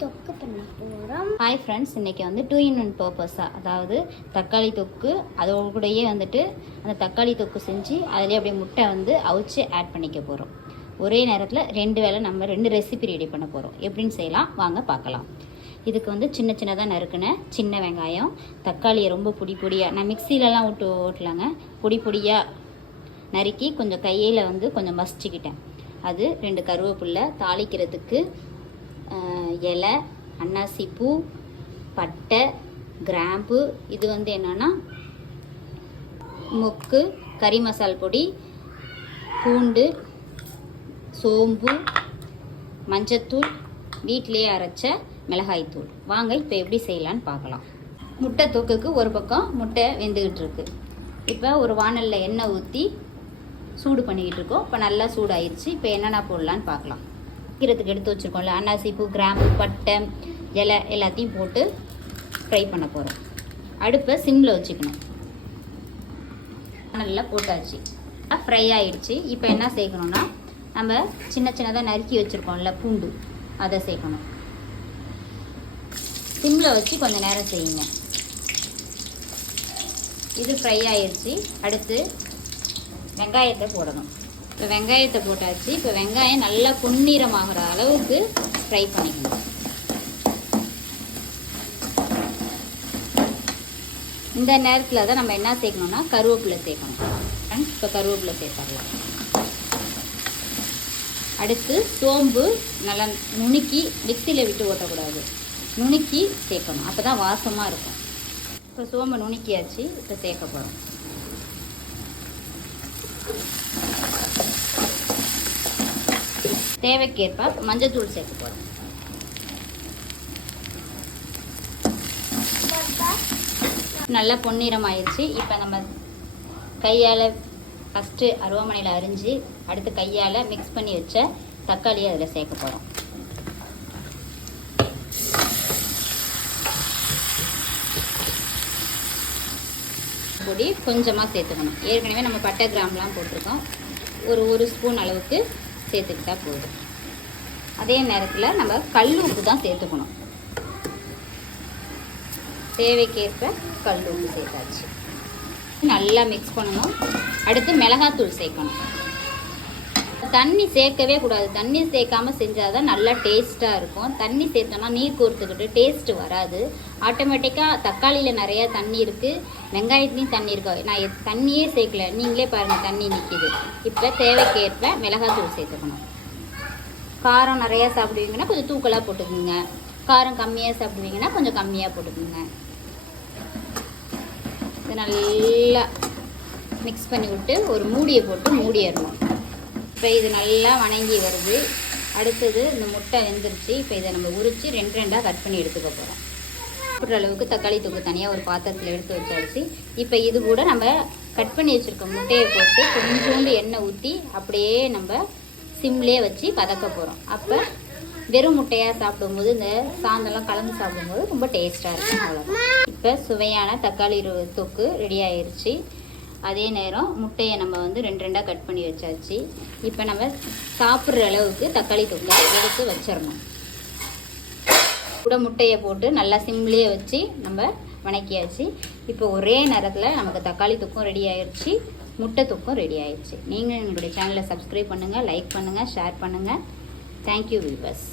தொக்கு பண்ண போகிறோம். ஹாய் ஃப்ரெண்ட்ஸ், இன்றைக்கி வந்து 2 in 1 பர்பஸாக, அதாவது தக்காளி தொக்கு, அதோட கூடயே வந்துட்டு அந்த தக்காளி தொக்கு செஞ்சு அதிலே அப்படியே முட்டை வந்து அவிச்சு ஆட் பண்ணிக்க போகிறோம். ஒரே நேரத்தில் 2 வேளை நம்ம 2 ரெசிபி ரெடி பண்ண போகிறோம். எப்படின்னு செய்யலாம் வாங்க பார்க்கலாம். இதுக்கு வந்து சின்ன சின்னதாக நறுக்குன சின்ன வெங்காயம், தக்காளியை ரொம்ப பொடியாக, நான் மிக்சிலலாம் ஓட்டலாங்க, பொடியாக நறுக்கி கொஞ்சம் கையில் வந்து கொஞ்சம் மசிச்சுக்கிட்டேன். அது 2 கருவேப்பிலை, தாளிக்கிறதுக்கு இலை, அன்னாசி பூ, பட்டை, கிராம்பு, இது வந்து என்னென்னா மொக்கு, கறி மசால் பொடி, பூண்டு, சோம்பு, மஞ்சத்தூள், வீட்டிலேயே அரைச்ச மிளகாய்த்தூள். வாங்க இப்போ எப்படி செய்யலான்னு பார்க்கலாம். முட்டை தொக்குக்கு ஒரு பக்கம் முட்டை வெந்துக்கிட்டு இருக்கு. இப்போ ஒரு வானலில் எண்ணெய் ஊற்றி சூடு பண்ணிக்கிட்டு இருக்கோம். இப்போ நல்லா சூடாயிருச்சு. இப்போ என்னென்ன போடலான்னு பார்க்கலாம். வைக்கிறதுக்கு எடுத்து வச்சுருக்கோம்ல, அன்னாசி பூ, கிராம்பு, பட்டை, இலை எல்லாத்தையும் போட்டு ஃப்ரை பண்ண போகிறோம். அடுப்பை சிம்மில் வச்சுக்கணும். நல்லா போட்டாச்சு, ஃப்ரை ஆகிடுச்சு. இப்போ என்ன சேர்க்கணுன்னா, நம்ம சின்னதாக நறுக்கி வச்சுருக்கோம்ல பூண்டு, அதை சேர்க்கணும். சிம்மில் வச்சு கொஞ்சம் நேரம் செய்யுங்க. இது ஃப்ரை ஆகிடுச்சு. அடுத்து வெங்காயத்தை போடணும். இப்போ வெங்காயத்தை போட்டாச்சு. இப்போ வெங்காயம் நல்லா பொன்னிறமாகிற அளவுக்கு ஃப்ரை பண்ணிக்கணும். இந்த நேரத்தில் தான் நம்ம என்ன சேர்க்கணும்னா கருவேப்பிலை சேர்க்கணும். இப்போ கருவேப்பிலை சேர்த்துடலாம். அடுத்து சோம்பு நல்லா நுணுக்கி, மிக்சியில் விட்டு ஓட்டக்கூடாது, நுணுக்கி சேர்க்கணும். அப்போ தான் வாசமாக இருக்கும். இப்போ சோம்பு நுணுக்கியாச்சு. இப்போ சேர்க்க போகிறோம். தேவைக்கேற்ப மஞ்சத்தூள் சேர்க்க போகிறோம். நல்லா பொன்னிறம் ஆயிடுச்சு. இப்போ நம்ம கையால் ஃபஸ்ட்டு அருவாமனையில் அரிஞ்சு, அடுத்து கையால் மிக்ஸ் பண்ணி வச்ச தக்காளியை அதில் சேர்க்க போகிறோம். பொடி கொஞ்சமாக சேர்த்துக்கணும். ஏற்கனவே நம்ம பட்டை கிராம்லாம் போட்டிருக்கோம். ஒரு ஸ்பூன் அளவுக்கு சேர்த்துக்கிட்டா போதும். அதே நேரத்தில் நம்ம கல் உப்பு தான் சேர்த்துக்கணும். தேவைக்கேற்ப கல் உப்பு சேர்த்தாச்சு. நல்லா மிக்ஸ் பண்ணணும். அடுத்து மிளகாத்தூள் சேர்க்கணும். தண்ணி சேர்க்கவே கூடாது. தண்ணி சேர்க்காமல் செஞ்சால் தான் நல்லா டேஸ்ட்டாக இருக்கும். தண்ணி சேர்த்தோன்னா நீர் கோர்த்துக்கிட்டு டேஸ்ட்டு வராது. ஆட்டோமேட்டிக்காக தக்காளியில் நிறையா தண்ணி இருக்குது, வெங்காயத்துலேயும் தண்ணி இருக்குது. நான் தண்ணியே சேர்க்கல, நீங்களே பாருங்கள் தண்ணி நிற்கிது. இப்போ தேவைக்கேற்ப மிளகாத்தூள் சேர்த்துக்கணும். காரம் நிறையா சாப்பிடுவீங்கன்னா கொஞ்சம் தூக்கலாக போட்டுக்குங்க. காரம் கம்மியாக சாப்பிடுவீங்கன்னா கொஞ்சம் கம்மியாக போட்டுக்குங்க. இது நல்லா மிக்ஸ் பண்ணி விட்டு ஒரு மூடியை போட்டு மூடிடணும். இப்போ இது நல்லா வணங்கி வருது. அடுத்தது இந்த முட்டை வெந்துருச்சு. இப்போ இதை நம்ம உரித்து 2 கட் பண்ணி எடுத்துக்க போகிறோம். சாப்பிட்ற அளவுக்கு தக்காளி தொக்கு தனியாக ஒரு பாத்திரத்தில் எடுத்து வச்சாச்சு. இப்போ இது கூட நம்ம கட் பண்ணி வச்சுருக்க முட்டையை போட்டு கொஞ்சோண்டு எண்ணெய் ஊற்றி அப்படியே நம்ம சிம்லேயே வச்சு வதக்க போகிறோம். அப்போ வெறும் முட்டையாக சாப்பிடும்போது, இந்த சாந்தெல்லாம் கலந்து சாப்பிடும்போது ரொம்ப டேஸ்ட்டாக இருக்கும். அவ்வளோதான். இப்போ சுவையான தக்காளி தொக்கு ரெடி ஆயிடுச்சு. அதே நேரம் முட்டையை நம்ம வந்து 2 கட் பண்ணி வச்சாச்சு. இப்போ நம்ம சாப்பிட்ற அளவுக்கு தக்காளி தொக்கை எடுத்து வச்சிடணும். கூட முட்டையை போட்டு நல்லா சிம்லேயே வச்சு நம்ம வணக்கியாச்சு. இப்போ ஒரே நேரத்தில் நமக்கு தக்காளி தொக்கும் ரெடி ஆயிடுச்சு, முட்டை தொக்கும் ரெடி ஆயிடுச்சு. நீங்கள் எங்களுடைய சேனலை சப்ஸ்கிரைப் பண்ணுங்கள், லைக் பண்ணுங்கள், ஷேர் பண்ணுங்கள். Thank you viewers.